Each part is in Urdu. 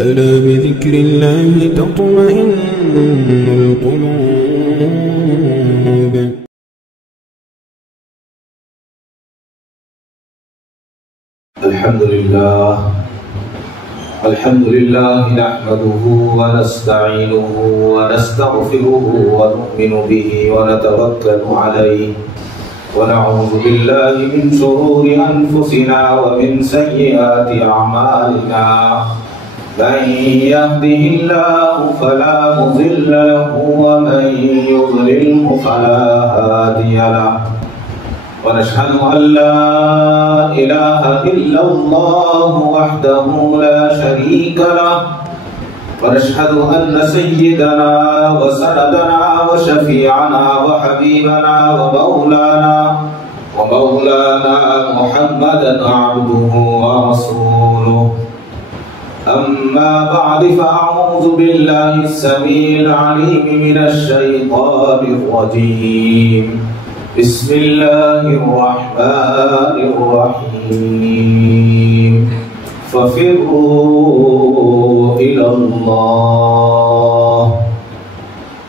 ألا بذكر الله تطمئن القلوب. الحمد لله نحمده ونستعينه ونستغفره ونؤمن به ونتوكل عليه ونعوذ بالله من شرور أنفسنا ومن سيئات أعمالنا من يهده الله فلا مضل له ومن يضلله فلا هادي له ونشهد أن لا إله إلا الله وحده لا شريك له ونشهد أن سيدنا وسندنا وشفيعنا وحبيبنا ومولانا محمدا عبده ورسوله. أما بعد فأعوذ بالله السميع العليم من الشيطان الرجيم. بسم الله الرحمن الرحيم. ففروا إلى الله.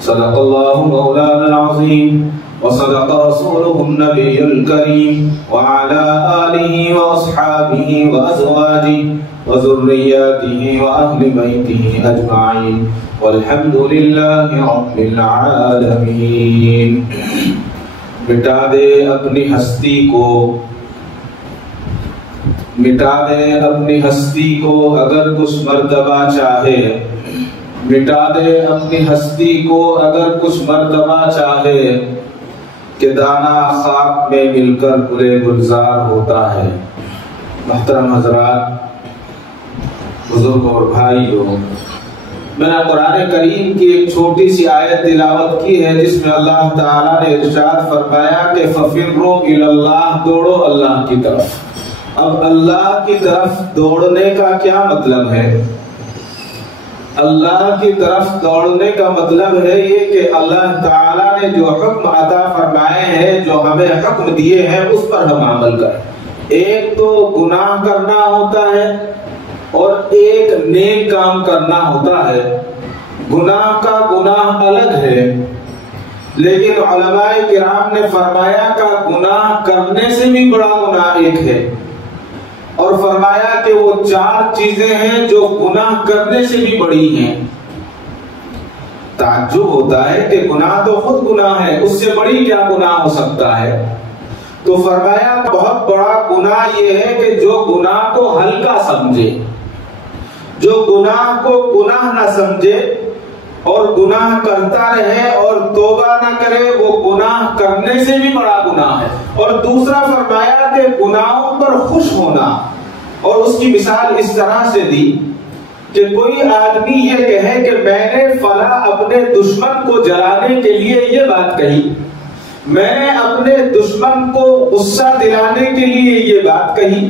صدق الله مولانا العظيم وصدق رسوله النبي الكريم وعلى آله وأصحابه وأزواجه وذرياته وأهل بيته أجمعين والحمد لله رب العالمين. مٹا دے اپنی ہستی کو، مٹا دے اپنی ہستی کو اگر کچھ مرتبہ چاہے، مٹا دے اپنی ہستی کو اگر کچھ مرتبہ چاہے، کہ دانہ خاک میں مل کر گلے گلزار ہوتا ہے. محترم حضرات، بزرگ اور بھائیوں، میں نے قرآن کریم کی ایک چھوٹی سی آیت تلاوت کی ہے جس میں اللہ تعالیٰ نے ارشاد فرمایا کہ فَفِرُّوا إِلَى اللَّهِ، دوڑو اللہ کی طرف. اب اللہ کی طرف دوڑنے کا کیا مطلب ہے؟ اللہ کی طرف دوڑنے کا مطلب ہے یہ کہ اللہ تعالیٰ نے جو حکم عطا فرمائے ہیں، جو ہمیں حکم دیے ہیں، اس پر ہم عمل کریں. ایک تو گناہ کرنا ہوتا ہے اور ایک نیک کام کرنا ہوتا ہے. گناہ کا گناہ الگ ہے، لیکن علماء کرام نے فرمایا کہ گناہ کرنے سے بھی بڑا گناہ ایک ہے، اور فرمایا کہ وہ 4 چیزیں ہیں جو گناہ کرنے سے بھی بڑی ہیں. تعجب ہوتا ہے کہ گناہ تو خود گناہ ہے، اس سے بڑی کیا گناہ ہو سکتا ہے؟ تو فرمایا بہت بڑا گناہ یہ ہے کہ جو گناہ کو ہلکا سمجھے، جو گناہ کو گناہ نہ سمجھے اور گناہ کرتا رہے اور توبہ نہ کرے، وہ گناہ کرنے سے بھی بڑا گناہ ہے. اور دوسرا فرمایا کہ گناہوں پر خوش ہونا، اور اس کی مثال اس طرح سے دی کہ کوئی آدمی یہ کہے کہ میں نے فلاں اپنے دشمن کو جلانے کے لیے یہ بات کہی، میں نے اپنے دشمن کو غصہ دلانے کے لیے یہ بات کہی،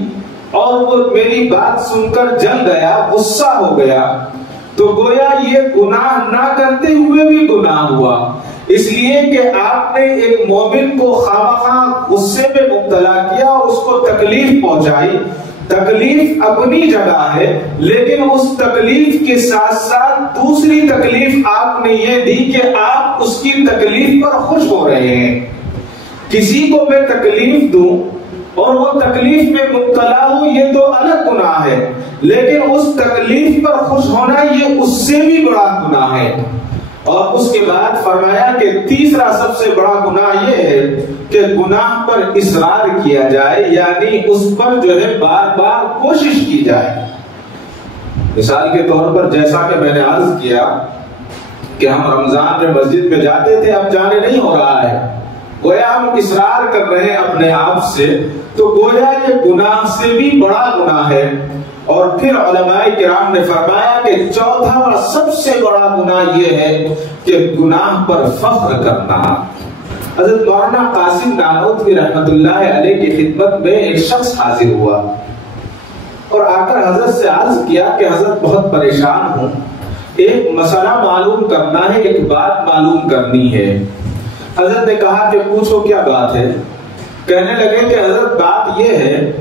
اور وہ میری بات سن کر جل گیا، غصہ ہو گیا، تو گویا یہ گناہ نہ کرتے ہوئے بھی گناہ ہوا. اس لیے کہ آپ نے ایک مومن کو خواہ غصے میں مبتلا کیا اور اس کو تکلیف پہنچائی. تکلیف اپنی جگہ ہے، لیکن اس تکلیف کے ساتھ ساتھ دوسری تکلیف آپ نے یہ دی کہ آپ اس کی تکلیف پر خوش ہو رہے ہیں. کسی کو میں تکلیف دوں اور وہ تکلیف میں مبتلا ہو، یہ تو الگ گناہ ہے، لیکن اس تکلیف پر خوش ہونا یہ اس سے بھی بڑا گناہ ہے. اور اس کے بعد فرمایا کہ تیسرا سب سے بڑا گناہ یہ ہے کہ گناہ پر اصرار کیا جائے، یعنی اس پر جو ہے بار بار کوشش کی جائے. مثال کے طور پر جیسا کہ میں نے عرض کیا کہ ہم رمضان میں مسجد میں جاتے تھے، اب جانے نہیں ہو رہا ہے، گویا ہم اصرار کر رہے ہیں اپنے آپ سے، تو گویا یہ گناہ سے بھی بڑا گناہ ہے. اور پھر علماء کرام نے فرمایا کہ چوتھا اور سب سے بڑا گناہ یہ ہے کہ گناہ پر فخر کرنا. حضرت مولانا قاسم نانوتوی رحمت اللہ علیہ کی خدمت میں ایک شخص حاضر ہوا اور آ کر حضرت سے عرض کیا کہ حضرت بہت پریشان ہوں، ایک مسئلہ معلوم کرنا ہے، ایک بات معلوم کرنی ہے. حضرت نے کہا کہ پوچھو کیا بات ہے؟ کہنے لگے کہ حضرت بات یہ ہے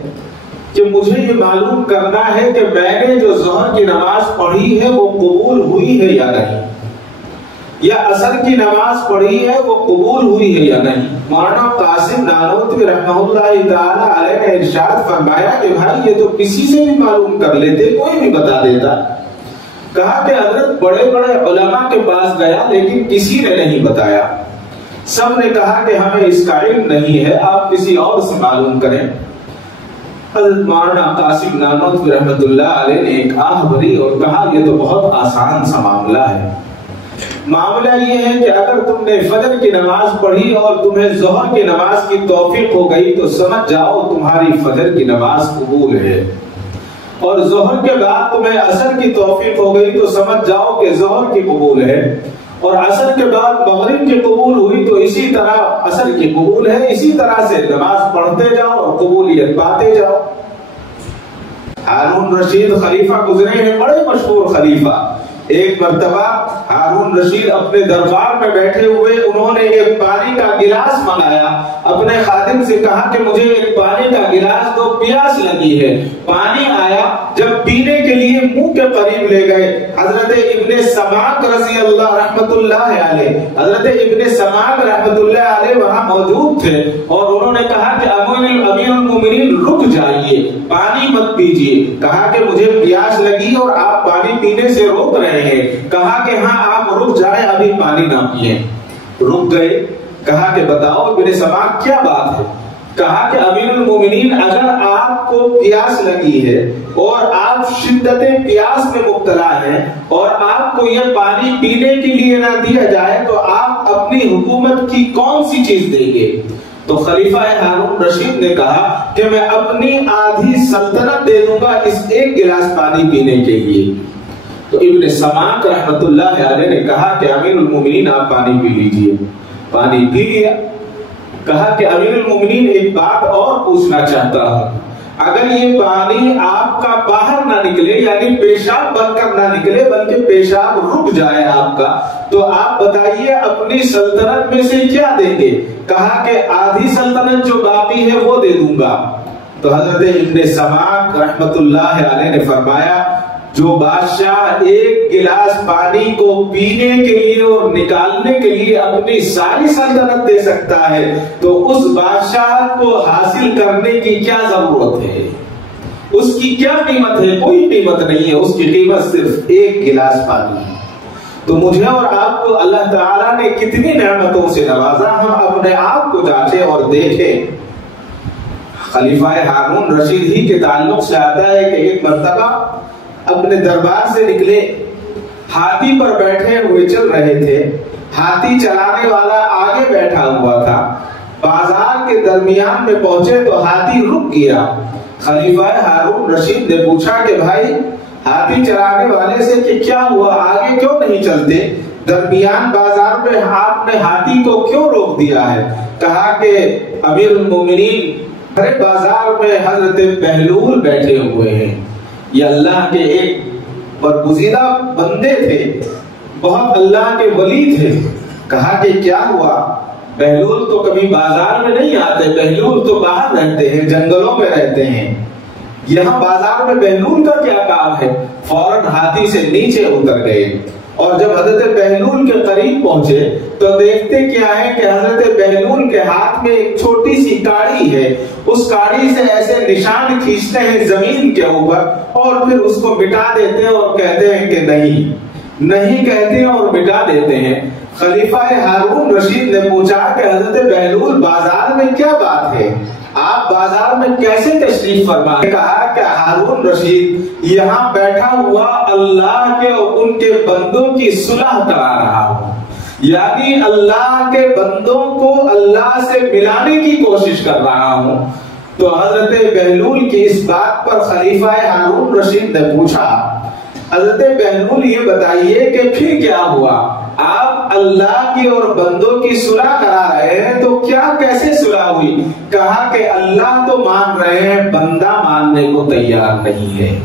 کہ مجھے یہ معلوم کرنا ہے کہ میں نے جو ظہر کی نماز پڑھی ہے وہ قبول ہوئی ہے یا نہیں، یا عصر کی نماز پڑھی ہے وہ قبول ہوئی ہے یا نہیں۔ مولانا قاسم نانوتوی رحمہ اللہ تعالی علیہ نے ارشاد فرمایا کہ بھائی یہ تو کسی سے بھی معلوم کر لیتے، کوئی بھی بتا دیتا۔ کہا کہ حضرت بڑے بڑے علماء کے پاس گیا لیکن کسی نے نہیں بتایا، سب نے کہا کہ ہمیں اس کا علم نہیں ہے، آپ کسی اور سے معلوم کریں۔ حضرت مولانا قاسم نانوتوی رحمۃ اللہ علیہ نے ایک آہ بھری اور کہا یہ تو بہت آسان سا معاملہ ہے۔ معاملہ یہ ہے کہ اگر تم نے فجر کی نماز پڑھی اور تمہیں ظہر کی نماز کی توفیق ہو گئی تو سمجھ جاؤ تمہاری فجر کی نماز قبول ہے، اور ظہر کے بعد تمہیں عصر کی توفیق ہو گئی تو سمجھ جاؤ کہ ظہر کی قبول ہے، اور عصر کے بعد مغرب کی قبول ہوئی تو اسی طرح عصر کی قبول ہے۔ اسی طرح سے نماز پڑھتے جاؤ اور قبولیت پاتے جاؤ۔ ہارون رشید خلیفہ گزرے ہیں، بڑے مشہور خلیفہ۔ ایک مرتبہ ہارون رشید اپنے دربار میں بیٹھے ہوئے انہوں نے ایک پانی کا گلاس منگایا، اپنے خادم سے کہا کہ مجھے ایک پانی کا گلاس دو، پیاس لگی ہے۔ پانی آیا، جب پینے کے لیے منہ کے قریب لے گئے، حضرت ابن سماک رضی اللہ رحمت اللہ علیہ، حضرت ابن سماک رحمت اللہ علیہ وہاں موجود تھے، اور انہوں نے کہا کہ امیر المومنین رک جائیے، پانی مت پیجیے۔ کہا کہ مجھے پیاس لگی اور آپ پانی پینے سے روک رہے ہیں۔ کہا کہ ہاں آپ رک جائیں، ابھی پانی نہ پیئیں۔ رک گئے۔ کہا کہ بتاؤ ابن سماک کیا بات ہے؟ کہا کہ امیر المومنین اگر آپ کو پیاس لگی ہے اور آپ شدت پیاس میں مبتلا ہیں اور آپ کو یہ پانی پینے کے لیے نہ دیا جائے تو آپ اپنی حکومت کی کون سی چیز دیں گے؟ تو خلیفہ ہارون رشید نے کہا کہ میں اپنی آدھی سلطنت دے دوں گا اس ایک گلاس پانی پینے کے لیے۔ تو ابن سماک رحمت اللہ علیہ نے کہا کہ امیر المومنین آپ پانی پی لیجئے۔ پانی پی لیا۔ کہا کہ امیر المومنین ایک بات اور پوچھنا چاہتا ہوں، اگر یہ پانی آپ کا باہر نہ نکلے یعنی پیشاب بن کر نہ نکلے بلکہ پیشاب رک جائے آپ کا، تو آپ بتائیے اپنی سلطنت میں سے کیا دیں گے؟ کہا کہ آدھی سلطنت جو باقی ہے وہ دے دوں گا۔ تو حضرت ابن سماک رحمت اللہ علیہ نے فرمایا جو بادشاہ ایک گلاس پانی کو پینے کے لیے اور نکالنے کے لیے اپنی ساری سلطنت دے سکتا ہے تو اس بادشاہ کو حاصل کرنے کی کیا ضرورت ہے؟ اس کی کیا قیمت ہے؟ کوئی قیمت نہیں ہے، اس کی قیمت صرف ایک گلاس پانی ہے۔ تو مجھے اور آپ کو اللہ تعالیٰ نے کتنی نعمتوں سے نوازا، ہم اپنے آپ کو جانچیں اور دیکھیں۔ خلیفہ ہارون رشید ہی کے تعلق سے آتا ہے کہ ایک مرتبہ اپنے دربار سے نکلے، ہاتھی پر بیٹھے ہوئے چل رہے تھے، ہاتھی چلانے والا آگے بیٹھا ہوا تھا، بازار کے درمیان میں پہنچے تو ہاتھی رک گیا۔ خلیفہ ہارون رشید نے پوچھا کہ بھائی ہاتھی چلانے والے سے کہ کیا ہوا، آگے کیوں نہیں چلتے؟ درمیان بازار میں آپ نے ہاتھی کو کیوں روک دیا ہے؟ کہا کہ امیر المومنین بازار میں حضرت بہلول بیٹھے ہوئے ہیں، یہ اللہ کے ایک برگزیدہ بندے تھے، بہت اللہ کے ولی تھے۔ کہا کہ کیا ہوا؟ بہلول تو کبھی بازار میں نہیں آتے، بہلول تو باہر رہتے ہیں، جنگلوں میں رہتے ہیں، یہاں بازار میں بہلول کا کیا کام ہے؟ فوراً ہاتھی سے نیچے اتر گئے، اور جب حضرت بہلول کے قریب پہنچے تو دیکھتے کیا ہے کہ حضرت بہلول کے ہاتھ میں ایک چھوٹی سی کاڑی ہے، اس کاڑی سے ایسے نشان کھینچتے ہیں زمین کے اوپر اور پھر اس کو مٹا دیتے ہیں اور کہتے ہیں کہ نہیں کہتے ہیں اور مٹا دیتے ہیں۔ خلیفہ ہارون رشید نے پوچھا کہ حضرت بہلول بازار میں کیا بات ہے، آپ بازار میں کیسے تشریف فرما؟ کہا کہ ہارون رشید یہاں بیٹھا ہوا اللہ کے اور ان کے بندوں کی صلح کرا رہا ہوں، یعنی اللہ کے بندوں کو اللہ سے ملانے کی کوشش کر رہا ہوں۔ تو حضرت بہلول کی اس بات پر خلیفہ ہارون رشید نے پوچھا حضرت بہلول یہ بتائیے کہ پھر کیا ہوا؟ آپ اللہ کی اور بندوں کی صلح کرا رہے ہیں تو کیا کیسے صلح ہوئی؟ کہا کہ اللہ تو مان رہے ہیں، بندہ ماننے کو تیار نہیں ہے۔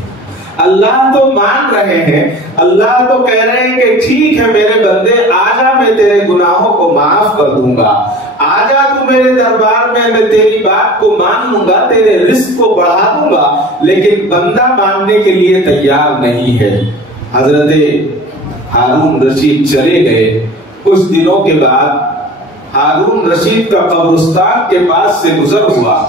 اللہ تو مان رہے ہیں, اللہ تو کہہ رہے ہیں کہ ٹھیک ہے میرے بندے, آجا میں تیرے گناہوں کو معاف کر دوں گا, آجا تو میرے دربار میں تیری بات کو مان لوں گا, تیرے رزق کو بڑھا دوں گا. لیکن بندہ ماننے کے لیے تیار نہیں ہے. حضرت ہارون رشید چلے گئے. کچھ دنوں کے بعد ہارون رشید کا قبرستان کے پاس سے گزر ہوا.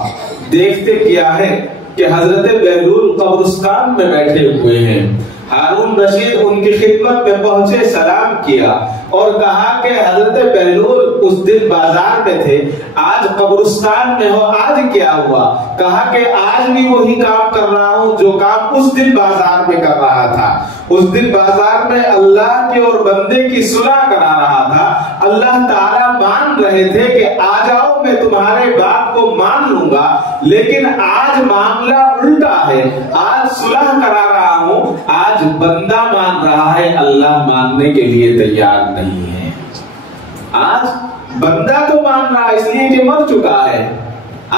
دیکھتے کیا ہے کہ حضرت بہلول قبرستان میں بیٹھے ہوئے ہیں. ہارون رشید ان کی خدمت میں پہنچے, سلام کیا اور کہا کہ حضرت بہلول اس دن بازار میں تھے, آج قبرستان میں ہو, آج کیا ہوا؟ کہا کہ آج بھی وہی کام کر رہا ہوں جو کام اس دن بازار میں کر رہا تھا. اس دن بازار میں اللہ کے اور بندے کی صلح کرا رہا تھا. اللہ تعالیٰ مان رہے تھے کہ آ جاؤ میں تمہارے بات کو مان لوں گا, لیکن آج معاملہ الٹا ہے. آج صلح کرا رہا ہوں, آج بندہ مان رہا ہے, اللہ ماننے کے لیے تیار نہیں ہے. آج بندہ تو مان رہا ہے اس لیے کہ مر چکا ہے.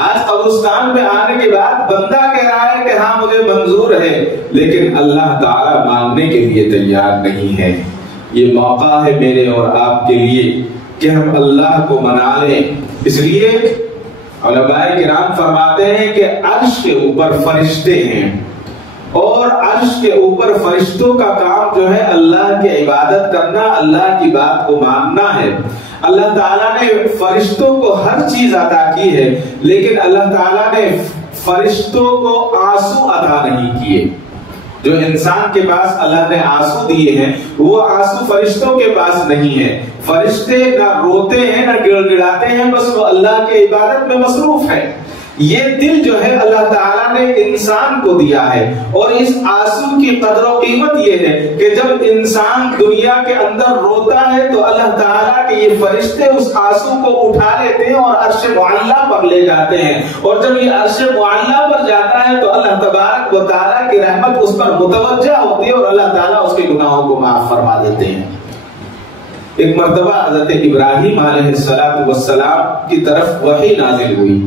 آج قبرستان میں آنے کے بعد بندہ کہہ رہا ہے کہ ہاں مجھے منظور ہے, لیکن اللہ تعالیٰ ماننے کے لیے تیار نہیں ہے. یہ موقع ہے میرے اور آپ کے لیے کہ ہم اللہ کو منا لیں. اس لیے علماء کرام فرماتے ہیں کہ عرش کے اوپر فرشتے ہیں, اور عرش کے اوپر فرشتوں کا کام جو ہے اللہ کی عبادت کرنا, اللہ کی بات کو ماننا ہے. اللہ تعالیٰ نے فرشتوں کو ہر چیز عطا کی ہے, لیکن اللہ تعالیٰ نے فرشتوں کو آنسو عطا نہیں کیے. جو انسان کے پاس اللہ نے آنسو دیے ہیں وہ آنسو فرشتوں کے پاس نہیں ہے. فرشتے نہ روتے ہیں نہ گڑ گڑاتے ہیں, بس وہ اللہ کی عبادت میں مصروف ہے. یہ دل جو ہے اللہ تعالیٰ نے انسان کو دیا ہے, اور اس آنسو کی قدر و قیمت یہ ہے کہ جب انسان دنیا کے اندر روتا ہے تو اللہ تعالیٰ کے یہ فرشتے اس آنسو کو اٹھا لیتے ہیں اور عرش معلیٰ پر لے جاتے ہیں, اور جب یہ عرش معلیٰ پر جاتا ہے تو اللہ تبارک و تعالیٰ کی رحمت اس پر متوجہ ہوتی ہے اور اللہ تعالیٰ اس کے گناہوں کو معاف فرما دیتے ہیں. ایک مرتبہ حضرت ابراہیم علیہ السلام کی طرف وحی نازل ہوئی,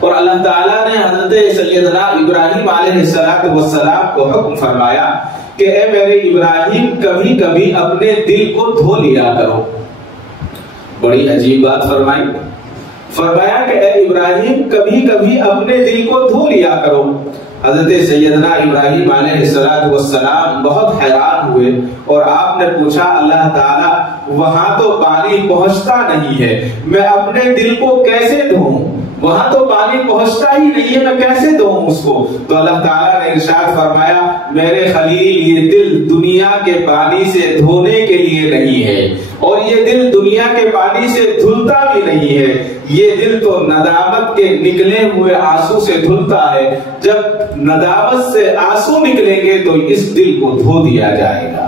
اور اللہ تعالیٰ نے حضرت سیدنا ابراہیم علیہ السلام کو حکم فرمایا کہ اے میرے ابراہیم کبھی کبھی اپنے دل کو دھو لیا کرو. بڑی عجیب بات فرمائی. فرمایا کہ اے ابراہیم کبھی کبھی اپنے دل کو دھو لیا کرو. حضرت سیدنا ابراہیم علیہ السلام بہت حیران ہوئے, اور آپ نے پوچھا اللہ تعالیٰ وہاں تو پانی پہنچتا نہیں ہے, میں اپنے دل کو کیسے دھوؤں؟ وہاں تو پانی پہنچتا ہی نہیں ہے, میں کیسے دھوؤں اس کو؟ تو اللہ تعالیٰ نے ارشاد فرمایا میرے خلیل یہ دل دنیا کے پانی سے دھونے کے لیے نہیں ہے, اور یہ دل دنیا کے پانی سے دھلتا بھی نہیں ہے. یہ دل تو ندامت کے نکلے ہوئے آنسو سے دھلتا ہے. جب ندامت سے آنسو نکلیں گے تو اس دل کو دھو دیا جائے گا.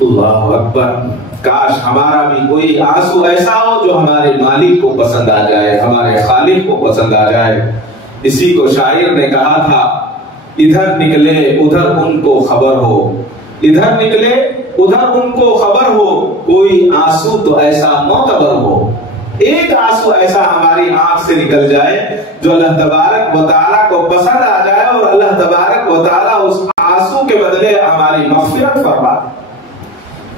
اللہ اکبر. کاش ہمارا بھی کوئی آنسو ایسا ہو جو ہمارے مالک کو پسند آ جائے, ہمارے خالق کو پسند آ جائے. اسی کو شاعر نے کہا تھا ادھر نکلے ادھر ان کو خبر ہو, ادھر نکلے ادھر ان کو خبر ہو, کوئی آنسو تو ایسا معتبر ہو. ایک آنسو ایسا ہماری آنکھ سے نکل جائے جو اللہ تبارک و تعالیٰ کو پسند آ جائے, اور اللہ تبارک و تعالیٰ اس آنسو کے بدلے ہماری مغفرت فرما دے.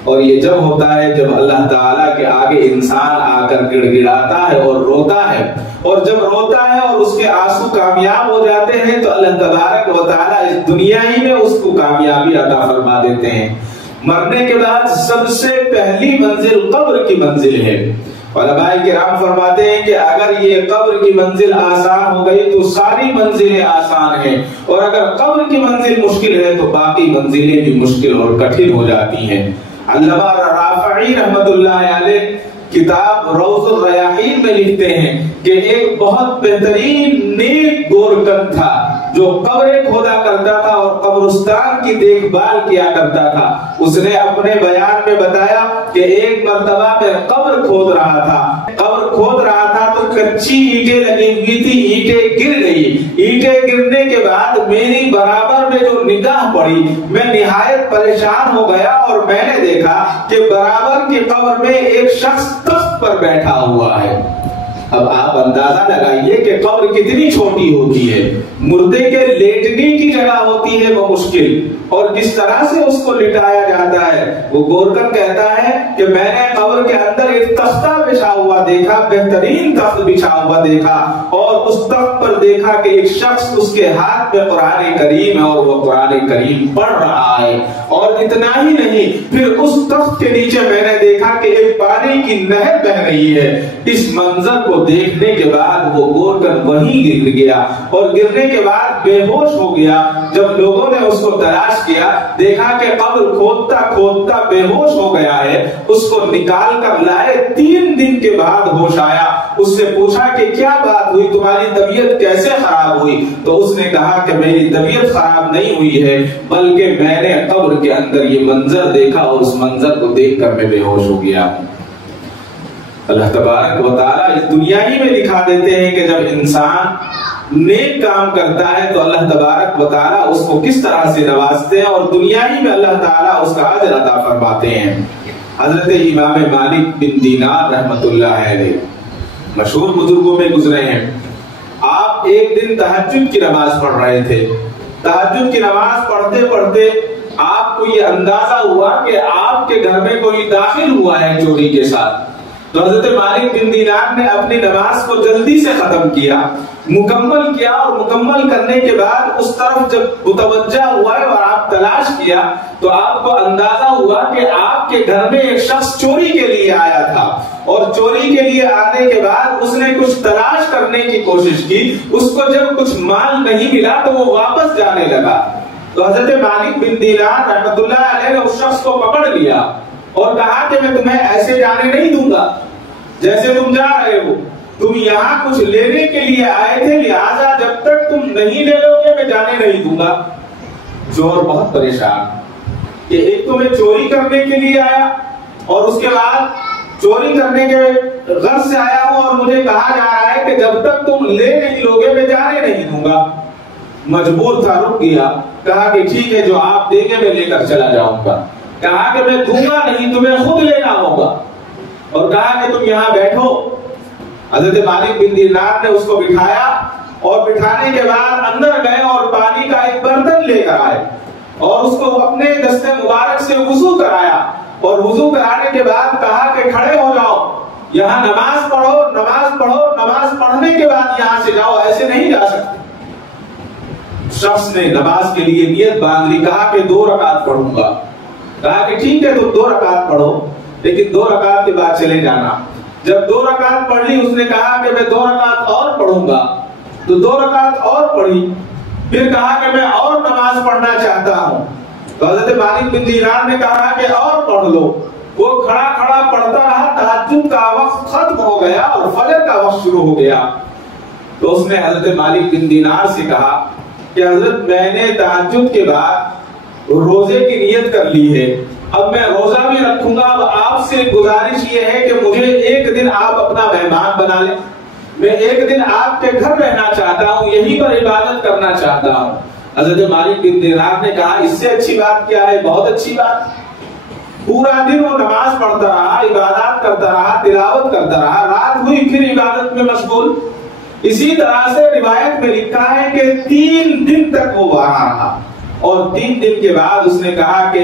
اور یہ جب ہوتا ہے جب اللہ تعالیٰ کے آگے انسان آ کر گڑ گڑاتا ہے اور روتا ہے, اور جب روتا ہے اور اس کے آنسو کامیاب ہو جاتے ہیں تو اللہ تبارک و تعالیٰ اس دنیا ہی میں اس کو کامیابی عطا فرما دیتے ہیں. مرنے کے بعد سب سے پہلی منزل قبر کی منزل ہے. علماء کرام فرماتے ہیں کہ اگر یہ قبر کی منزل آسان ہو گئی تو ساری منزلیں آسان ہیں, اور اگر قبر کی منزل مشکل ہے تو باقی منزلیں بھی مشکل اور کٹھن ہو جاتی ہیں. علامہ رافعی رحمت اللہ علیہ کتاب روض الریاحین میں لکھتے ہیں کہ ایک بہت بہترین نیک گورکن تھا جو قبریں کھودا کرتا تھا اور قبرستان کی دیکھ بھال کیا کرتا تھا. اس نے اپنے بیان میں بتایا کہ ایک مرتبہ میں قبر کھود رہا تھا تو کچی اینٹیں لگی ہوئی تھی, اینٹیں گر گئی. اینٹیں گرنے کے بعد میری برابر میں جو نگاہ پڑی میں نہایت پریشان ہو گیا, اور میں نے دیکھا کہ برابر کی قبر میں ایک شخص تخت پر بیٹھا ہوا ہے. اب آپ اندازہ لگائیے کہ قبر کتنی چھوٹی ہوتی ہے، مردے کے لیٹنے کی جگہ ہوتی ہے وہ مشکل، اور کس طرح سے اس کو لٹایا جاتا ہے۔ وہ گورکن کہتا ہے کہ میں نے قبر کے اندر ایک تختہ بچھا ہوا دیکھا، بہترین تخت بچھا ہوا دیکھا، اور اس تخت پر دیکھا کہ ایک شخص اس کے ہاتھ میں قرآن کریم ہے اور وہ قرآن کریم پڑھ رہا ہے، اور اتنا ہی نہیں، پھر اس تخت کے نیچے میں نے دیکھا کہ ایک پانی کی نہر بہ رہی ہے۔ اس منظر کو دیکھنے کے بعد وہ گورکن وہیں گر گیا، اور گرنے کے بعد بے ہوش ہو گیا۔ جب لوگوں نے اس کو تلاش کیا، دیکھا کہ قبر کھودتا کھودتا بے ہوش ہو گیا ہے، اس کو نکال کر لائے، 3 دن کے بعد ہوش آیا۔ اس سے پوچھا کہ کیا بات ہوئی، تمہاری طبیعت کیسے خراب ہوئی؟ تو اس نے کہا کہ میری طبیعت خراب نہیں ہوئی ہے، بلکہ میں نے قبر کے اندر یہ منظر دیکھا، اور اس منظر کو دیکھ کر میں بے ہوش ہو گیا۔ اللہ تبارک و تعالیٰ اس دنیا ہی میں دکھا دیتے ہیں کہ جب انسان نیک کام کرتا ہے تو اللہ تبارک و تعالیٰ اس کو کس طرح سے نوازتے ہیں، اور دنیا ہی میں اللہ تعالیٰ اس کا اجر عطا فرماتے ہیں۔ حضرت امام مالک بن دینار رحمت اللہ علیہ مشہور بزرگوں میں گزرے ہیں۔ آپ ایک دن تہجد کی نماز پڑھ رہے تھے، تہجد کی نماز پڑھتے پڑھتے آپ کو یہ اندازہ ہوا کہ آپ کے گھر میں کوئی داخل ہوا ہے چوری کے ساتھ۔ تو حضرت مالک بن دینار نے اپنی نماز کو جلدی سے ختم کیا، مکمل کیا، اور مکمل کرنے کے بعد اس طرف جب متوجہ ہوا ہے اور آپ تلاش کیا تو آپ کو اندازہ ہوا کہ آپ کے گھر میں ایک شخص چوری کے لیے آیا تھا، اور چوری کے لیے آنے کے بعد اس نے کچھ تلاش کرنے کی کوشش کی، اس کو جب کچھ مال نہیں ملا تو وہ واپس جانے لگا۔ تو حضرت مالک بن دینار رحمت اللہ علیہ نے اس شخص کو پکڑ لیا اور کہا کہ میں تمہیں ایسے جانے نہیں دوں گا جیسے تم جا رہے ہو، تم یہاں کچھ لینے کے لیے آئے تھے، لہٰذا جب تک تم نہیں لے لو گے میں جانے نہیں دوں گا۔ چور بہت پریشان کہ ایک تو میں چوری کرنے کے لیے آیا، اور اس کے بعد چوری کرنے کے غرض سے آیا ہوں، اور مجھے کہا جا رہا ہے کہ جب تک تم لے نہیں لو گے میں جانے نہیں دوں گا۔ مجبور تھا، رک گیا، کہا کہ ٹھیک ہے جو آپ دیں گے میں لے کر چلا جاؤں گا۔ کہا کہ میں دوں گا نہیں، تمہیں خود لینا ہوگا، اور کہا کہ تم یہاں بیٹھو۔ حضرت مالک بن دینار نے اس کو بٹھایا، اور بٹھانے کے بعد اندر گئے اور پانی کا ایک برتن لے کر آئے، اور اس کو اپنے دست مبارک سے وضو کرایا، اور وضو کرانے کے بعد کہا کہ کھڑے ہو جاؤ، یہاں نماز پڑھو، نماز پڑھو، نماز پڑھنے کے بعد یہاں سے جاؤ، ایسے نہیں جا سکتے۔ شخص نے نماز کے لیے نیت باندھ لی، کہا کہ 2 رکعت پڑھوں گا۔ کہا کہ ٹھیک ہے تم 2 رکعت پڑھو، لیکن 2 رکعت کے بعد چلے جانا۔ جب 2 رکعت پڑھ لی، اس نے کہا کہ میں 2 رکعت اور پڑھوں گا، تو 2 رکعت اور پڑھی، پھر کہا کہ میں اور نماز پڑھنا چاہتا ہوں۔ تو حضرت مالک بن دینار نے کہا کہ اور پڑھ لو۔ وہ کھڑا کھڑا پڑھتا رہا، تہجد کا وقت ختم ہو گیا اور فجر کا وقت شروع ہو گیا۔ تو اس نے حضرت مالک بن دینار سے کہا کہ حضرت میں نے تہجد کے بعد روزے کی نیت کر لی ہے، اب میں روزہ بھی رکھوں گا، اب آپ سے گزارش یہ ہے کہ مجھے ایک دن آپ اپنا مہمان بنا لیں، میں ایک دن آپ کے گھر رہنا چاہتا ہوں، یہیں پر عبادت کرنا چاہتا ہوں۔ حضرت مالک بن دینار نے کہا اس سے اچھی بات کیا ہے، بہت اچھی بات۔ پورا دن وہ نماز پڑھتا رہا، عبادات کرتا رہا، تلاوت کرتا رہا، رات ہوئی پھر عبادت میں مشغول۔ اسی طرح سے روایت میں لکھا ہے کہ 3 دن تک وہ وہاں رہا، اور 3 دن کے بعد اس نے کہا کہ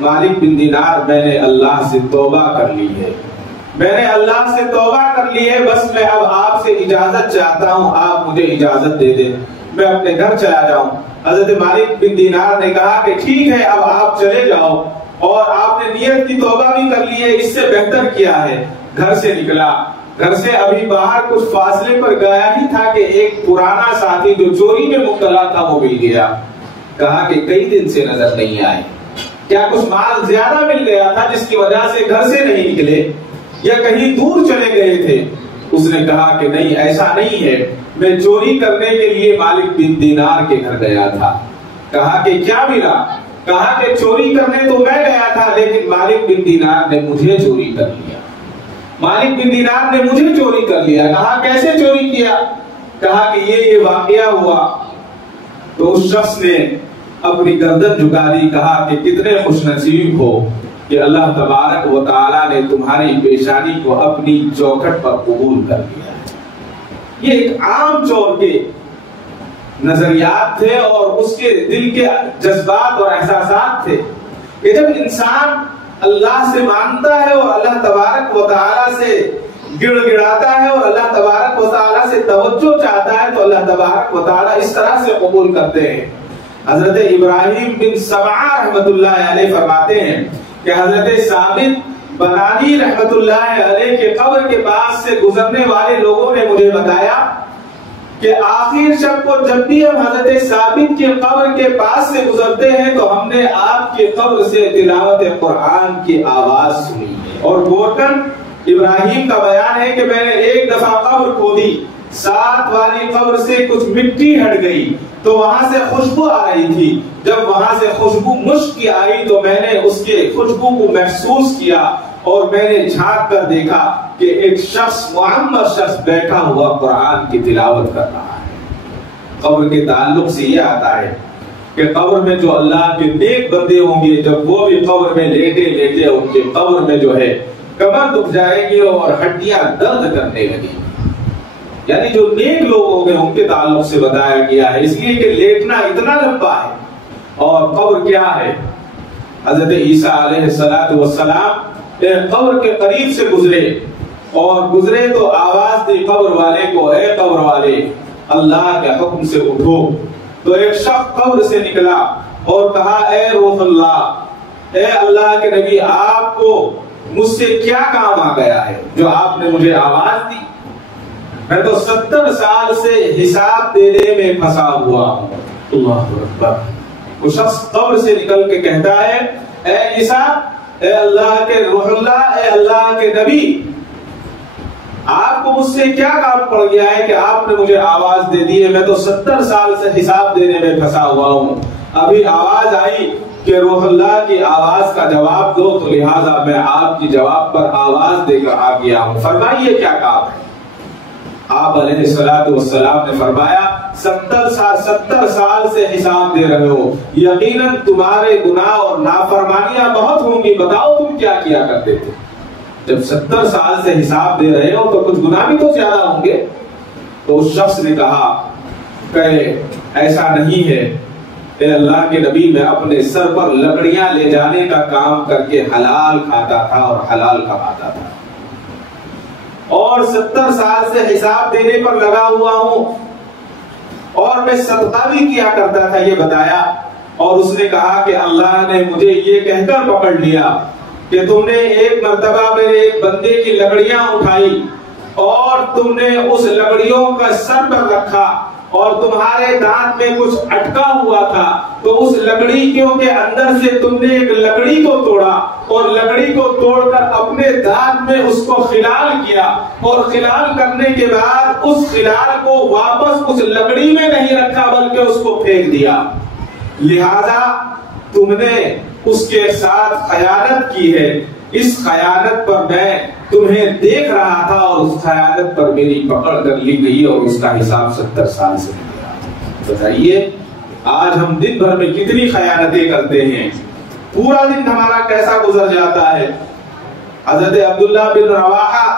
مالک بن دینار میں نے اللہ سے توبہ کر لی ہے، میں نے اللہ سے توبہ کر لی ہے، بس میں اب آپ سے اجازت چاہتا ہوں، آپ مجھے اجازت دے دیں، میں اپنے گھر چلا جاؤں۔ حضرت مالک بن دینار نے کہا کہ ٹھیک ہے اب آپ چلے جاؤ، اور آپ نے نیت کی توبہ بھی کر لی ہے، اس سے بہتر کیا ہے۔ گھر سے نکلا، گھر سے ابھی باہر کچھ فاصلے پر گیا ہی تھا کہ ایک پرانا ساتھی جو چوری میں مبتلا تھا وہ مل گیا۔ کہا کہ کئی دن سے نظر نہیں آئے، کیا کچھ مال زیادہ مل گیا تھا جس کی وجہ سے گھر سے نہیں نکلے، یا کہیں دور چلے گئے تھے؟ اس نے کہا کہ نہیں، ایسا نہیں ہے، میں چوری کرنے کے لیے مالک بن دینار کے گھر گیا تھا۔ کہا کہ کیا ملا؟ کہا کہ چوری کرنے تو میں گیا تھا، لیکن مالک بن دینار نے مجھے چوری کر لیا، مالک بن دینار نے مجھے چوری کر لیا۔ کہا کیسے چوری کیا؟ کہا کہ یہ واقعہ ہوا۔ تو اس شخص نے اپنی گردن جھکا دی، کہا کہ کتنے خوش نصیب ہو کہ اللہ تبارک و تعالی نے تمہاری پیشانی کو اپنی چوکھٹ پر قبول کر لیا۔ یہ ایک عام طور کے نظریات تھے اور اس کے دل کے جذبات اور احساسات تھے کہ جب انسان اللہ سے مانتا ہے اور اللہ تبارک و تعالیٰ سے گڑ گڑاتا ہے اور اللہ تبارک و تعالیٰ سے توجہ چاہتا ہے تو اللہ تبارک و تعالیٰ اس طرح سے قبول کرتے ہیں. حضرت ابراہیم بن سبعہ رحمت اللہ علیہ فرماتے ہیں کہ حضرت ثابت بنانی رحمت اللہ علیہ کے قبر کے پاس سے گزرنے والے لوگوں نے مجھے بتایا کہ آخر شب کو جب بھی ہم حضرت ثابت کے قبر کے پاس سے گزرتے ہیں تو ہم نے آپ کے قبر سے تلاوت قرآن کی آواز سنی ہے. اور گورکن ابراہیم کا بیان ہے کہ میں نے ایک دفعہ قبر کھودی، ساتھ والی قبر سے کچھ مٹی ہٹ گئی تو وہاں سے خوشبو آ رہی تھی. جب وہاں سے خوشبو مشک کی آئی تو میں نے اس کے خوشبو کو محسوس کیا اور میں نے جھانک کر دیکھا کہ ایک شخص معمر شخص بیٹھا ہوا قرآن کی تلاوت کر رہا ہے. قبر کے تعلق سے یہ آتا ہے کہ قبر میں جو اللہ کے نیک بندے ہوں گے جب وہ بھی قبر میں لیٹے لیٹے ان کے قبر میں جو ہے کمر دکھ جائے گی اور ہڈیاں درد کرنے لگی. یعنی جو نیک لوگ ہوں گے ان کے تعلق سے بتایا گیا ہے، اس لیے کہ لیٹنا اتنا لمبا ہے. اور قبر کیا ہے؟ حضرت عیسیٰ علیہ السلام قبر کے قریب سے گزرے تو آواز دی قبر والے کو، اے قبر والے اللہ کے حکم سے اٹھو. تو ایک شخص قبر سے نکلا اور کہا اے روح اللہ، اے اللہ کے نبی، آپ کو مجھ سے کیا کام آ گیا ہے جو آپ نے مجھے آواز دی؟ میں تو 70 سال سے حساب دینے میں پھنسا ہوا ہوں. اللہ اکبر. وہ شخص قبر سے نکل کے کہتا ہے اے عیسیٰ، اے اللہ کے روح اللہ، اے اللہ کے نبی، آپ کو مجھ سے کیا کام پڑ گیا ہے کہ آپ نے مجھے آواز دے دی ہے؟ میں تو 70 سال سے حساب دینے میں پھنسا ہوا ہوں. ابھی آواز آئی کہ روح اللہ کی آواز کا جواب دو تو لہٰذا میں آپ کی جواب پر آواز دے کر آ گیا ہوں. فرمائیے کیا کام ہے؟ آپ علیہ السلام نے فرمایا 70 سال سے حساب دے رہے ہو، یقیناً تمہارے گناہ اور نافرمانیاں بہت ہوں گی، بتاؤ تم کیا کیا کرتے تھے؟ جب 70 سال سے حساب دے رہے ہو تو کچھ گناہ بھی تو زیادہ ہوں گے. تو اس شخص نے کہا کہ ایسا نہیں ہے، اے اللہ کے نبی، میں اپنے سر پر لکڑیاں لے جانے کا کام کر کے حلال کھاتا تھا اور حلال کماتا تھا، اور 70 سال سے حساب دینے پر لگا ہوا ہوں، اور میں صدقہ بھی کیا کرتا تھا، یہ بتایا. اور اس نے کہا کہ اللہ نے مجھے یہ کہہ کر پکڑ لیا کہ تم نے ایک مرتبہ میرے ایک بندے کی لکڑیاں اٹھائی اور تم نے اس لکڑیوں کا سر پر رکھا اور تمہارے دانت میں کچھ اٹکا ہوا تھا، تو اس لکڑیوں کے اندر سے تم نے ایک لکڑی کو توڑا اور لکڑی کو توڑ کر اپنے دانت میں اس کو خلال کیا، اور خلال کرنے کے بعد اس خلال کو واپس اس لکڑی میں نہیں رکھا بلکہ اس کو پھینک دیا. لہذا تم نے اس کے ساتھ خیانت کی ہے. اس خیانت پر میں تمہیں دیکھ رہا تھا اور اس خیانت پر میری پکڑ کر لی گئی اور اس کا حساب 70 سال سے لیا. بتائیے آج ہم دن بھر میں کتنی خیانتیں کرتے ہیں، پورا دن ہمارا کیسا گزر جاتا ہے. حضرت عبداللہ بن رواحہ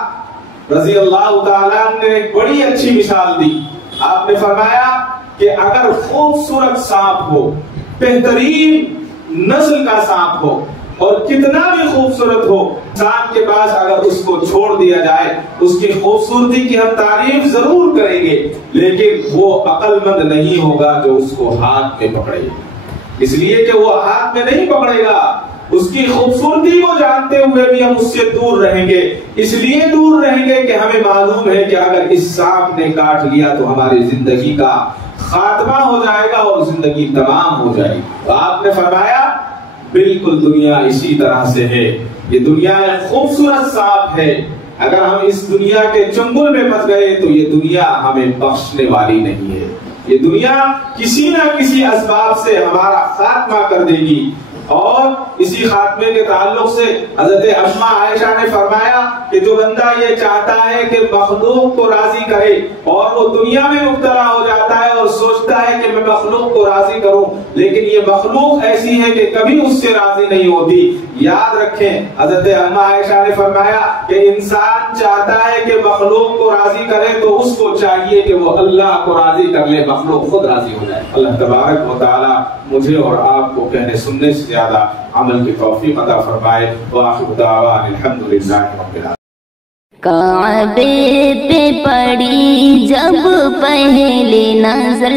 رضی اللہ تعالیٰ نے ایک بڑی اچھی مثال دی. آپ نے فرمایا کہ اگر خوبصورت سانپ ہو، بہترین نسل کا سانپ ہو اور کتنا بھی خوبصورت ہو، سانپ کے پاس اگر اس کو چھوڑ دیا جائے، اس کی خوبصورتی کی ہم تعریف ضرور کریں گے، لیکن وہ عقل مند نہیں ہوگا جو اس کو ہاتھ میں پکڑے. اس لیے کہ وہ ہاتھ میں نہیں پکڑے گا، اس کی خوبصورتی کو جانتے ہوئے بھی ہم اس سے دور رہیں گے. اس لیے دور رہیں گے کہ ہمیں معلوم ہے کہ اگر اس سانپ نے کاٹ لیا تو ہماری زندگی کا خاتمہ ہو جائے گا اور زندگی تمام ہو جائے گی. تو آپ نے فرمایا بالکل دنیا اسی طرح سے ہے. یہ دنیا ایک خوبصورت سانپ ہے، اگر ہم اس دنیا کے چنگل میں پھنس گئے تو یہ دنیا ہمیں بخشنے والی نہیں ہے. یہ دنیا کسی نہ کسی اسباب سے ہمارا خاتمہ کر دے گی اور اسی خاتمے کے تعلق سے حضرت اماں عائشہ نے فرمایا کہ جو بندہ یہ چاہتا ہے کہ مخلوق کو راضی کرے اور وہ دنیا میں مبتلا ہو جاتا ہے اور سوچتا ہے کہ میں مخلوق کو راضی کروں، لیکن یہ مخلوق ایسی ہے کہ کبھی اس سے راضی نہیں ہوتی، یاد رکھیں حضرت اماں عائشہ نے فرمایا کہ انسان چاہتا ہے کہ مخلوق کو راضی کرے تو اس کو چاہیے کہ وہ اللہ کو راضی کر لے، مخلوق خود راضی ہو جائے۔ اللہ تبارک و تعالی مجھے اور آپ کو کہنے سننے سے زیادہ عمل کی توفیق عطا فرمائے۔ وآخر دعوانا الحمدللہ رب العالمین۔ کعبے پہ پڑی جب پہلی نظر،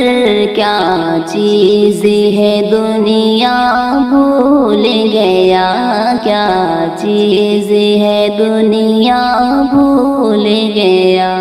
کیا چیز ہے دنیا بھول گیا، کیا چیز ہے دنیا بھول گیا۔